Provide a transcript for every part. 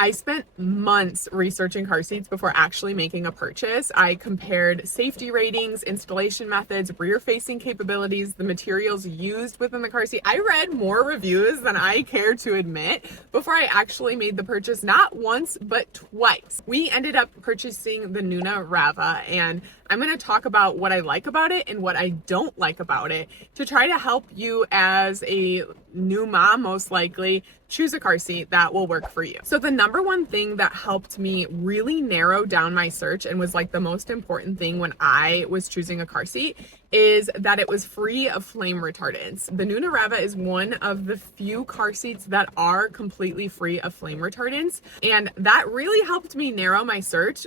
I spent months researching car seats before actually making a purchase. I compared safety ratings, installation methods, rear-facing capabilities, the materials used within the car seat. I read more reviews than I care to admit before I actually made the purchase, not once, but twice. We ended up purchasing the Nuna Rava, and I'm going to talk about what I like about it and what I don't like about it to try to help you as a new mom, most likely, choose a car seat that will work for you. So the number one thing that helped me really narrow down my search and was like the most important thing when I was choosing a car seat is that it was free of flame retardants. The Nuna Rava is one of the few car seats that are completely free of flame retardants, and that really helped me narrow my search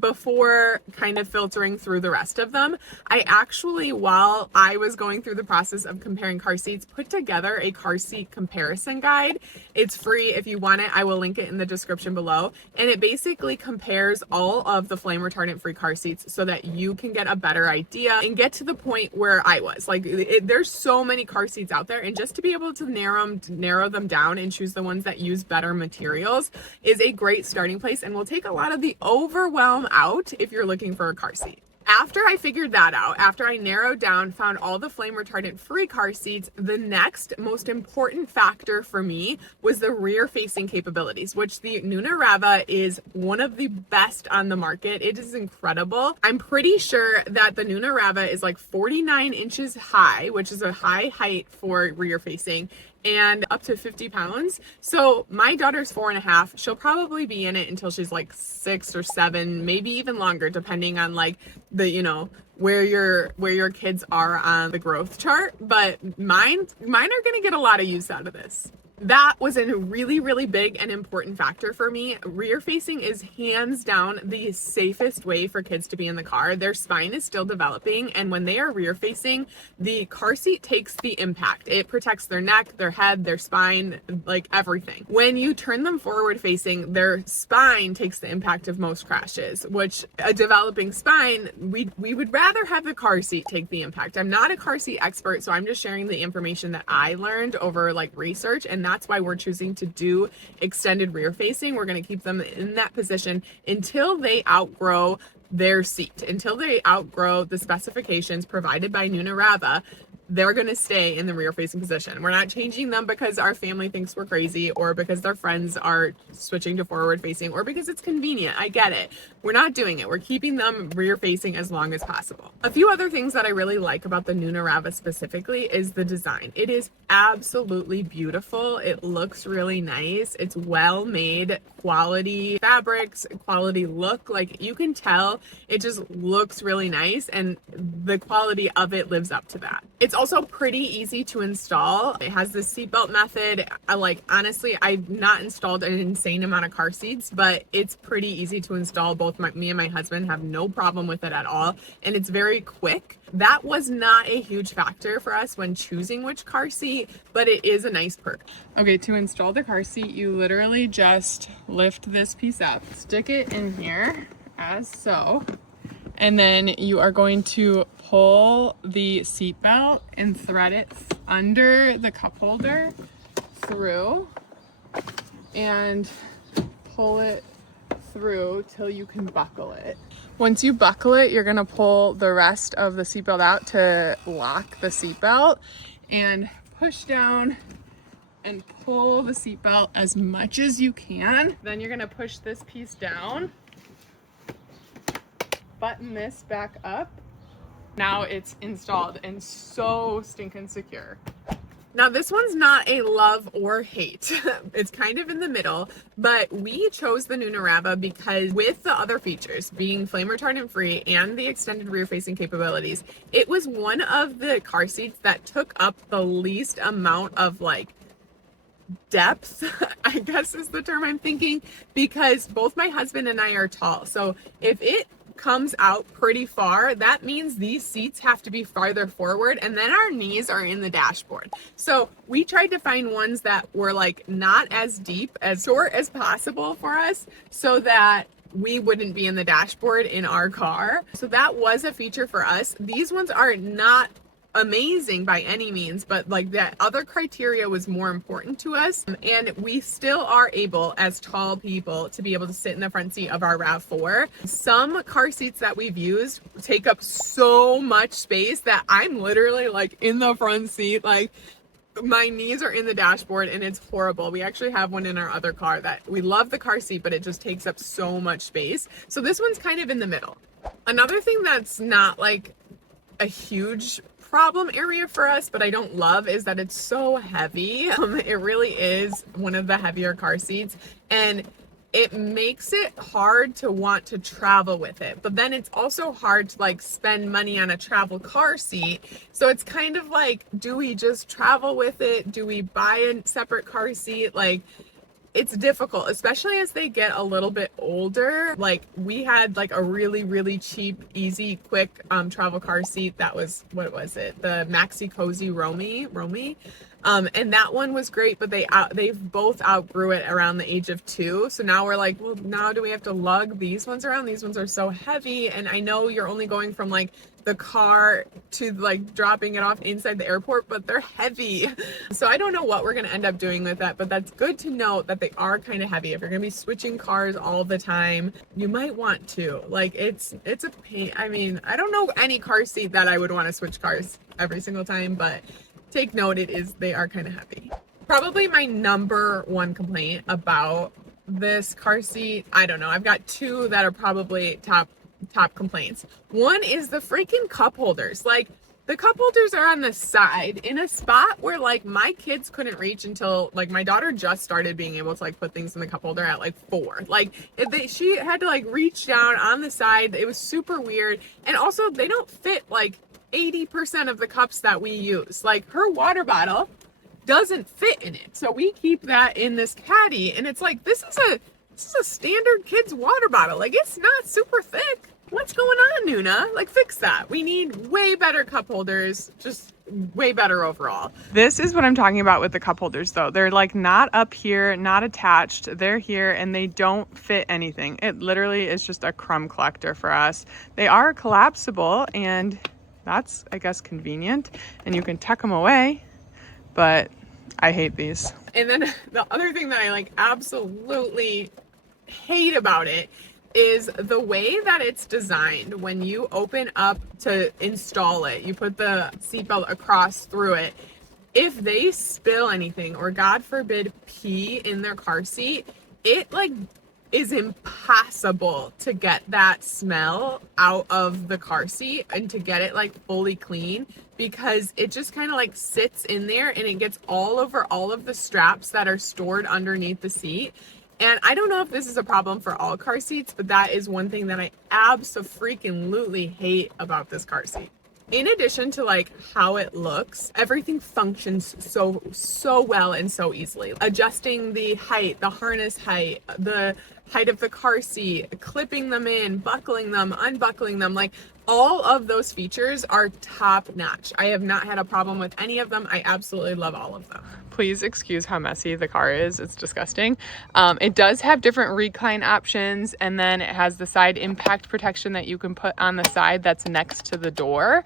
before kind of filtering through the rest of them. I actually, while I was going through the process of comparing car seats, put together a car seat comparison guide. It's free if you want it. I will link it in the description below. And it basically compares all of the flame retardant free car seats so that you can get a better idea and get to the point where I was. Like, there's so many car seats out there, and just to be able to narrow them down and choose the ones that use better materials is a great starting place and will take a lot of the overwhelm out if you're looking for a car seat. After I figured that out, after I narrowed down, found all the flame retardant free car seats, the next most important factor for me was the rear facing capabilities, which the Nuna Rava is one of the best on the market. It is incredible. I'm pretty sure that the Nuna Rava is like 49 inches high, which is a high height for rear facing, and up to 50 pounds. So my daughter's 4.5. She'll probably be in it until she's like 6 or 7, maybe even longer, depending on like the, where your kids are on the growth chart. But mine are going to get a lot of use out of this. That was a really, really big and important factor for me. Rear facing is hands down the safest way for kids to be in the car. Their spine is still developing, and when they are rear facing, the car seat takes the impact. It protects their neck, their head, their spine, like everything. When you turn them forward facing, their spine takes the impact of most crashes, which a developing spine, we would rather have the car seat take the impact. I'm not a car seat expert, so I'm just sharing the information that I learned over like research, and that's why we're choosing to do extended rear facing. We're going to keep them in that position until they outgrow their seat, until they outgrow the specifications provided by Nuna Rava. They're going to stay in the rear facing position. We're not changing them because our family thinks we're crazy or because their friends are switching to forward facing or because it's convenient. I get it. We're not doing it. We're keeping them rear facing as long as possible. A few other things that I really like about the Nuna Rava specifically is the design. It is absolutely beautiful. It looks really nice. It's well made, quality fabrics, quality look. Like, you can tell it just looks really nice, and the quality of it lives up to that. It's also pretty easy to install. It has the seatbelt method. Honestly, I've not installed an insane amount of car seats, but it's pretty easy to install. Both me and my husband have no problem with it at all, and it's very quick. That was not a huge factor for us when choosing which car seat, but it is a nice perk. Okay, to install the car seat, you literally just lift this piece up, stick it in here as so, and then you are going to pull the seat belt and thread it under the cup holder through and pull it through till you can buckle it. Once you buckle it, you're gonna pull the rest of the seatbelt out to lock the seatbelt and push down and pull the seatbelt as much as you can. Then you're gonna push this piece down, button this back up. Now it's installed and so stinking secure. Now this one's not a love or hate. It's kind of in the middle, but we chose the Nuna Rava because with the other features being flame retardant free and the extended rear facing capabilities, it was one of the car seats that took up the least amount of depth, I guess is the term I'm thinking, because both my husband and I are tall. So if it comes out pretty far, that means these seats have to be farther forward, and then our knees are in the dashboard. So we tried to find ones that were not as deep, as short as possible for us, so that we wouldn't be in the dashboard in our car. So that was a feature for us. These ones are not amazing by any means, but like that other criteria was more important to us. And we still are able, as tall people, to be able to sit in the front seat of our RAV4. Some car seats that we've used take up so much space that I'm literally like in the front seat, like my knees are in the dashboard, and it's horrible. We actually have one in our other car that we love the car seat, but it just takes up so much space. So this one's kind of in the middle. Another thing that's not like a huge problem area for us, but I don't love, is that it's so heavy. It really is one of the heavier car seats, and it makes it hard to want to travel with it. But then it's also hard to like spend money on a travel car seat. So it's kind of like, do we just travel with it? Do we buy a separate car seat? Like, it's difficult, especially as they get a little bit older. Like, we had like a really, really cheap, easy, quick travel car seat that was, what was it? The Maxi Cozy Romy. And that one was great, but they've both outgrew it around the age of 2. So now we're like, well, now do we have to lug these ones around? These ones are so heavy. And I know you're only going from like the car to like dropping it off inside the airport, but they're heavy. So I don't know what we're going to end up doing with that, but that's good to note that they are kind of heavy. If you're going to be switching cars all the time, you might want to. Like, it's a pain. I mean, I don't know any car seat that I would want to switch cars every single time, but take note, they are kind of heavy. Probably my number one complaint about this car seat, I don't know, I've got 2 that are probably top complaints. One is the freaking cup holders. Like, the cup holders are on the side in a spot where like my kids couldn't reach until like my daughter just started being able to like put things in the cup holder at like 4. Like, she had to like reach down on the side. It was super weird. And also, they don't fit like 80% of the cups that we use. Like, her water bottle doesn't fit in it, so we keep that in this caddy, and it's like, this is a standard kid's water bottle. Like, it's not super thick. What's going on, Nuna? Like, fix that. We need way better cup holders, just way better overall. This is what I'm talking about with the cup holders, though. They're like not up here, not attached. They're here, and they don't fit anything. It literally is just a crumb collector for us. They are collapsible, and that's, I guess, convenient, and you can tuck them away, but I hate these. And then the other thing that I like absolutely hate about it is the way that it's designed. When you open up to install it, you put the seatbelt across through it. If they spill anything, or God forbid pee in their car seat, it like is impossible to get that smell out of the car seat and to get it like fully clean, because it just kind of like sits in there and it gets all over all of the straps that are stored underneath the seat. And I don't know if this is a problem for all car seats, but that is one thing that I abso-freaking-lutely hate about this car seat. In addition to like how it looks, everything functions so well and so easily. Adjusting the height, the harness height, the height of the car seat, clipping them in, buckling them, unbuckling them, like all of those features are top notch. I have not had a problem with any of them. I absolutely love all of them. Please excuse how messy the car is. It's disgusting. It does have different recline options, and then it has the side impact protection that you can put on the side that's next to the door.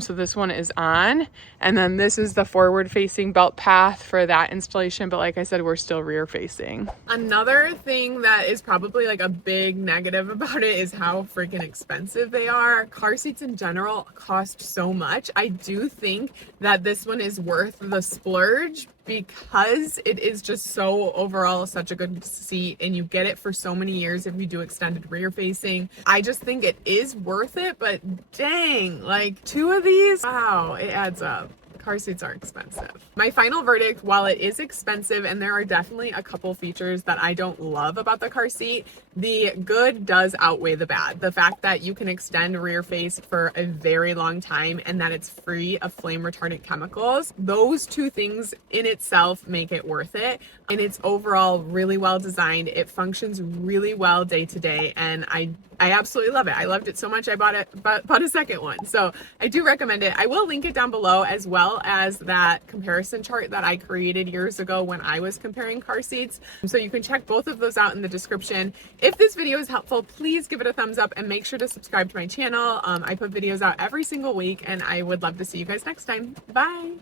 So this one is on, and then this is the forward facing belt path for that installation, but like I said, we're still rear facing. Another thing that is probably like a big negative about it is how freaking expensive they are. Car seats in general cost so much. I do think that this one is worth the splurge, because it is just so overall such a good seat, and you get it for so many years if you do extended rear facing. I just think it is worth it, but dang, like 2 of these, wow, it adds up. Car seats are expensive. My final verdict, while it is expensive and there are definitely a couple features that I don't love about the car seat, the good does outweigh the bad. The fact that you can extend rear face for a very long time and that it's free of flame retardant chemicals, those 2 things in itself make it worth it. And it's overall really well designed. It functions really well day to day, and I absolutely love it. I loved it so much I bought a second one. So I do recommend it. I will link it down below, as well well as that comparison chart that I created years ago when I was comparing car seats. So you can check both of those out in the description. If this video is helpful, please give it a thumbs up and make sure to subscribe to my channel. I put videos out every single week, and I would love to see you guys next time. Bye.